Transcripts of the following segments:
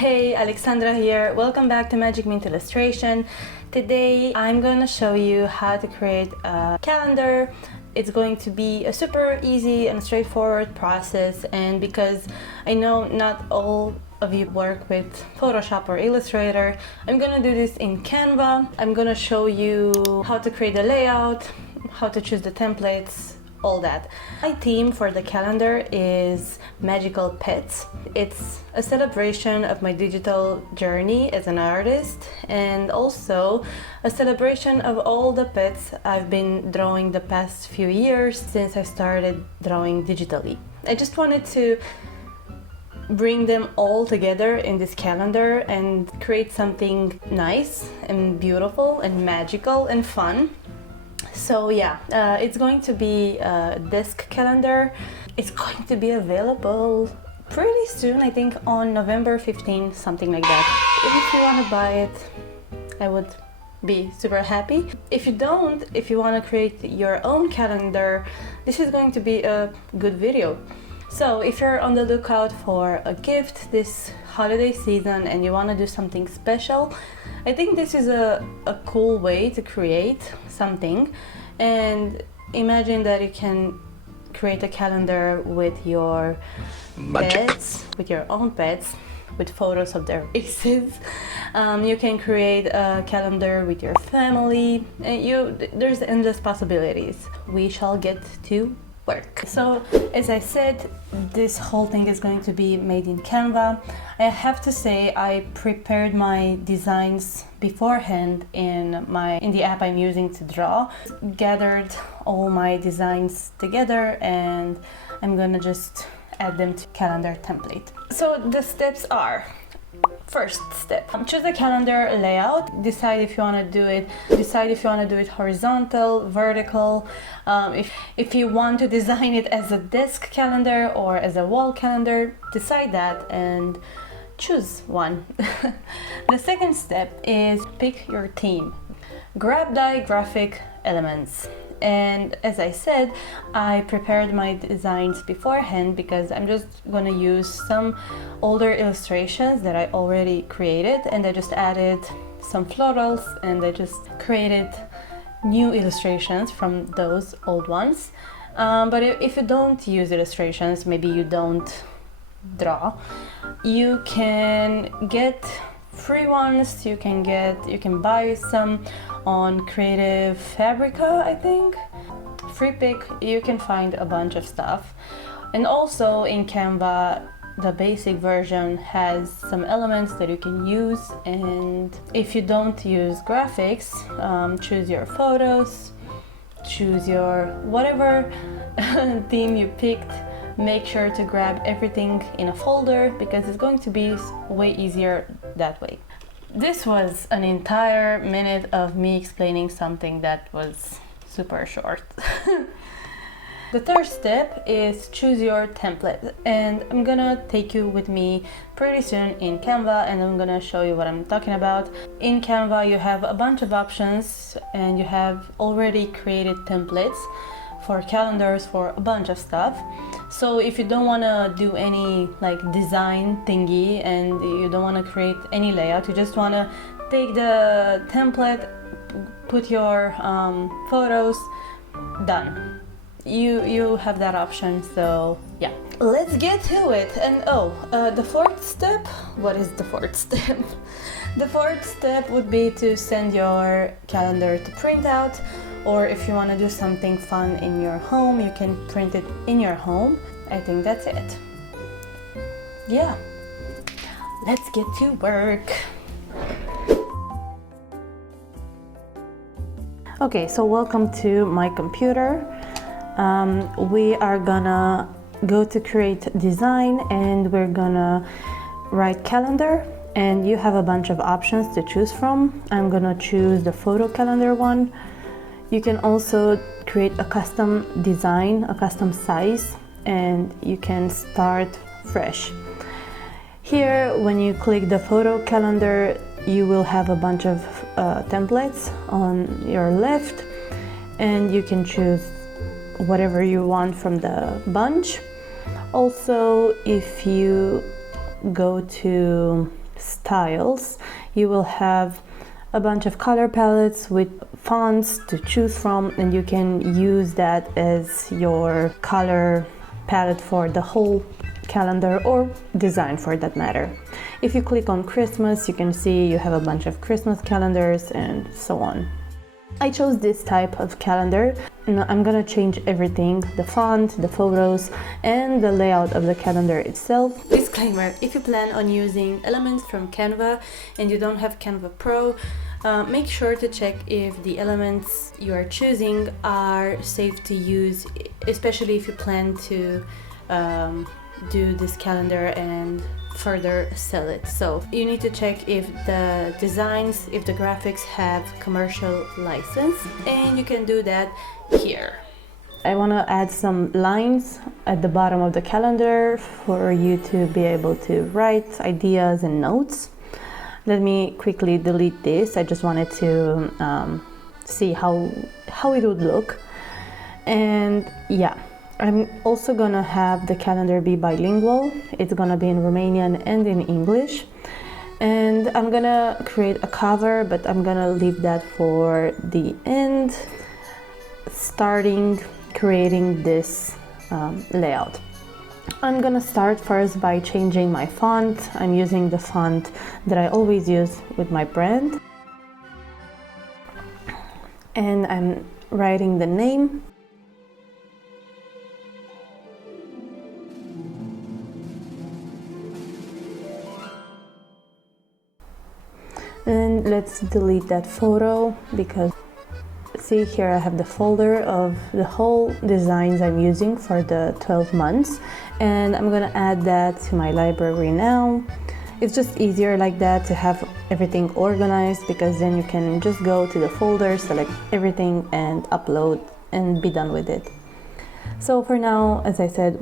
Hey, Alexandra here. Welcome back to Magic Mint Illustration. Today I'm going to show you how to create a calendar. It's going to be a super easy and straightforward process, and because I know not all of you work with Photoshop or Illustrator, I'm going to do this in Canva. I'm going to show you how to create the layout, how to choose the templates, all that. My theme for the calendar is magical pets. It's a celebration of my digital journey as an artist, and also a celebration of all the pets I've been drawing the past few years since I started drawing digitally. I just wanted to bring them all together in this calendar and create something nice and beautiful and magical and fun. So yeah, it's going to be a desk calendar. It's going to be available pretty soon, I think on November 15, something like that. If you want to buy it, I would be super happy. If you don't, if you want to create your own calendar, this is going to be a good video. So if you're on the lookout for a gift this holiday season and you want to do something special, I think this is a cool way to create something. And imagine that you can create a calendar with your pets, with your own pets, with photos of their faces. You can create a calendar with your family, and there's endless possibilities. We shall get to work. So as I said, this whole thing is going to be made in Canva. I have to say I prepared my designs beforehand in the app I'm using to draw. Gathered all my designs together and I'm gonna just add them to calendar template. So the steps are: first step, choose a calendar layout. Decide if you want to do it horizontal, vertical. If you want to design it as a desk calendar or as a wall calendar, decide that and choose one. The second step is pick your theme. Grab the graphic elements. And as I said, I prepared my designs beforehand because I'm just gonna use some older illustrations that I already created, and I just added some florals and I just created new illustrations from those old ones. But if you don't use illustrations, maybe you don't draw, you can get free ones. You can buy some on Creative Fabrica, I think. Free pick, you can find a bunch of stuff. And also in Canva, the basic version has some elements that you can use. And if you don't use graphics, choose your photos, choose your whatever theme you picked. Make sure to grab everything in a folder because it's going to be way easier that way. This was an entire minute of me explaining something that was super short. The third step is choose your template, and I'm gonna take you with me pretty soon in Canva and I'm gonna show you what I'm talking about. In Canva you have a bunch of options and you have already created templates for calendars for a bunch of stuff. So if you don't want to do any design thingy and you don't want to create any layout, you just want to take the template, put your photos, done. You have that option. So yeah, let's get to it. And the fourth step, what is the fourth step? The fourth step would be to send your calendar to print out, or if you want to do something fun in your home, you can print it in your home. I think that's it. Yeah, let's get to work. Okay, so welcome to my computer. We are gonna go to create design and we're gonna write calendar, and you have a bunch of options to choose from. I'm gonna choose the photo calendar one. You can also create a custom design, a custom size, and you can start fresh. Here, when you click the photo calendar, you will have a bunch of templates on your left, and you can choose whatever you want from the bunch. Also, if you go to styles, you will have a bunch of color palettes with fonts to choose from, and you can use that as your color palette for the whole calendar or design for that matter. If you click on Christmas, you can see you have a bunch of Christmas calendars and so on. I chose this type of calendar. Now I'm gonna change everything, the font, the photos, and the layout of the calendar itself. Disclaimer, if you plan on using elements from Canva and you don't have Canva Pro, make sure to check if the elements you are choosing are safe to use, especially if you plan to do this calendar and further sell it. So you need to check if the designs, if the graphics have commercial license, and you can do that here. I want to add some lines at the bottom of the calendar for you to be able to write ideas and notes. Let me quickly delete this. I just wanted to see how it would look. And yeah, I'm also gonna have the calendar be bilingual. It's gonna be in Romanian and in English. And I'm gonna create a cover, but I'm gonna leave that for the end, starting creating this layout. I'm gonna start first by changing my font. I'm using the font that I always use with my brand. And I'm writing the name. And let's delete that photo, because see here I have the folder of the whole designs I'm using for the 12 months, and I'm gonna add that to my library now. It's just easier like that to have everything organized, because then you can just go to the folder, select everything and upload and be done with it. So for now, as I said,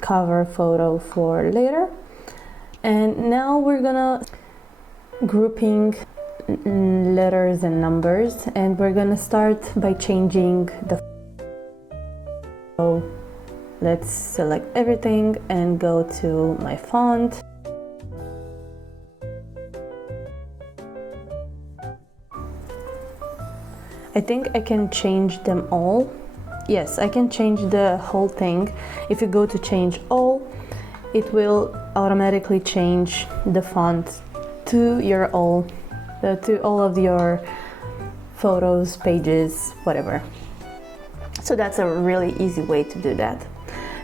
cover photo for later. And now we're gonna grouping letters and numbers, and we're gonna start by changing the. So let's select everything and go to my font. I think I can change them all. Yes, I can change the whole thing. If you go to change all, it will automatically change the font to to all of your photos, pages, whatever. So that's a really easy way to do that.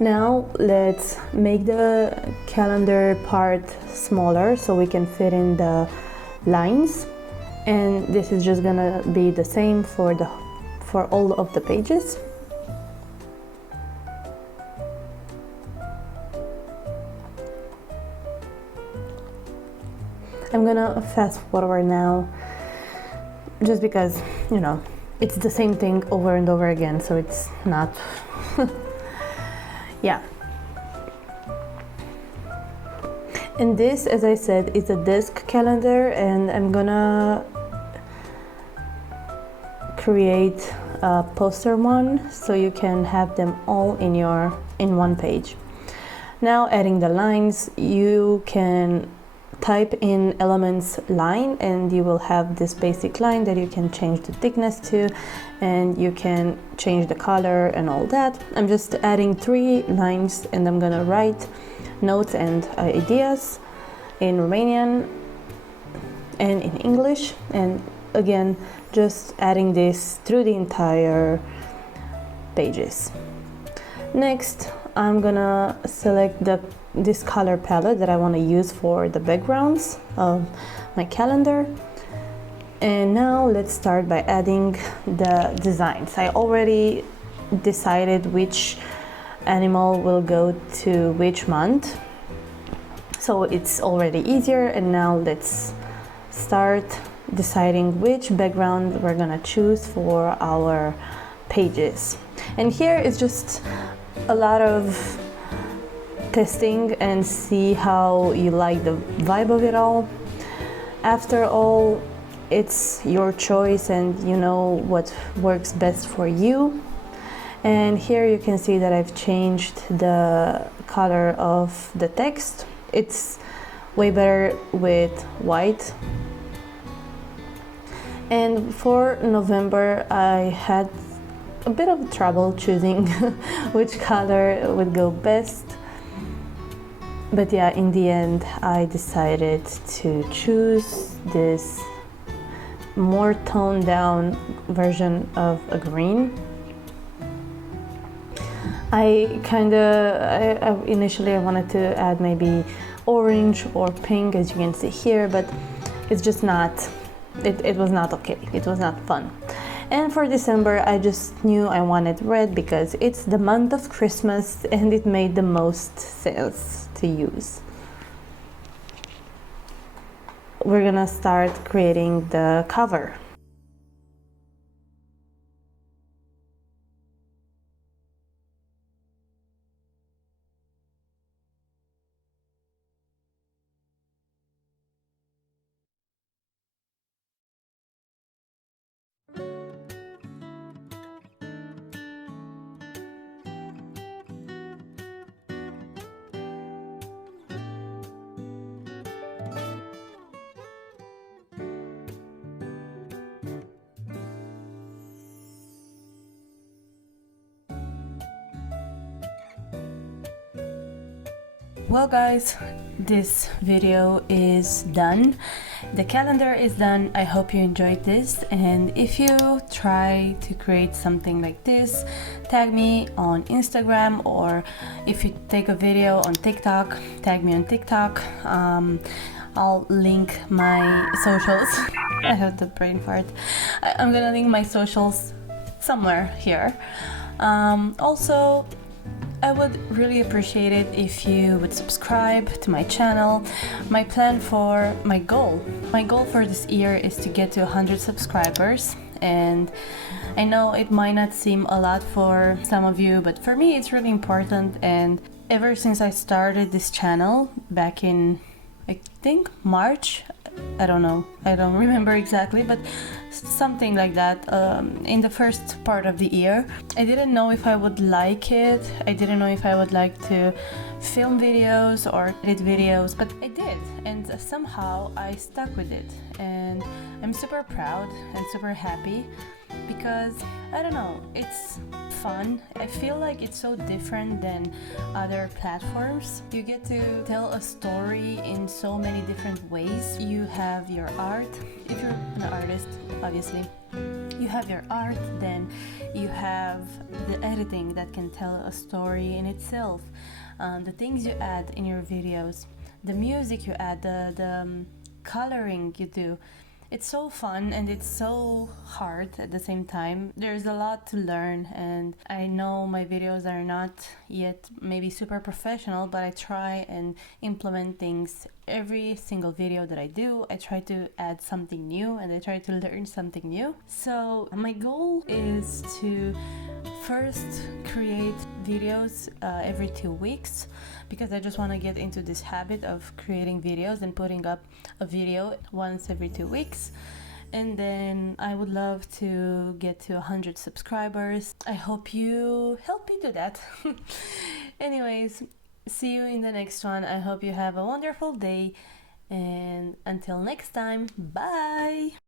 Now let's make the calendar part smaller so we can fit in the lines, and this is just gonna be the same for all of the pages. I'm gonna fast forward now, just because, you know, it's the same thing over and over again, so it's not yeah. And this, as I said, is a desk calendar, and I'm gonna create a poster one so you can have them all in one page. Now adding the lines, you can type in elements line and you will have this basic line that you can change the thickness to, and you can change the color and all that. I'm just adding 3 lines, and I'm gonna write notes and ideas in Romanian and in English, and again just adding this through the entire pages. Next, I'm gonna select this color palette that I want to use for the backgrounds of my calendar. And now let's start by adding the designs. I already decided which animal will go to which month, so it's already easier. And now let's start deciding which background we're gonna choose for our pages. And here is just a lot of testing and see how you like the vibe of it all. After all, it's your choice and you know what works best for you. And here you can see that I've changed the color of the text. It's way better with white. And for November, I had a bit of trouble choosing which color would go best. But yeah, in the end, I decided to choose this more toned down version of a green. Initially I wanted to add maybe orange or pink, as you can see here, but it's just not, it was not okay. It was not fun. And for December, I just knew I wanted red because it's the month of Christmas and it made the most sense to use. We're gonna start creating the cover. Well guys, this video is done. The calendar is done. I hope you enjoyed this, and if you try to create something like this, tag me on Instagram, or if you take a video on TikTok, tag me on TikTok. I'll link my socials. I have the brain fart. I'm gonna link my socials somewhere here. Also, I would really appreciate it if you would subscribe to my channel. My goal for this year is to get to 100 subscribers, and I know it might not seem a lot for some of you, but for me it's really important. And ever since I started this channel back in, I think, March, I don't know, I don't remember exactly, but something like that, in the first part of the year, I didn't know if I would like it. I didn't know if I would like to film videos or edit videos, but I did, and somehow I stuck with it, and I'm super proud and super happy because, I don't know, it's fun. I feel like it's so different than other platforms. You get to tell a story in so many different ways. You have your art, if you're an artist, obviously. You have your art, then you have the editing that can tell a story in itself. The things you add in your videos, the music you add, the coloring you do. It's so fun and it's so hard at the same time. There's a lot to learn, and I know my videos are not yet maybe super professional, but I try and implement things every single video that I do. I try to add something new and I try to learn something new. So my goal is to first create videos every 2 weeks, because I just want to get into this habit of creating videos and putting up a video once every 2 weeks. And then I would love to get to 100 subscribers. I hope you help me do that. Anyways, see you in the next one. I hope you have a wonderful day, and until next time, bye!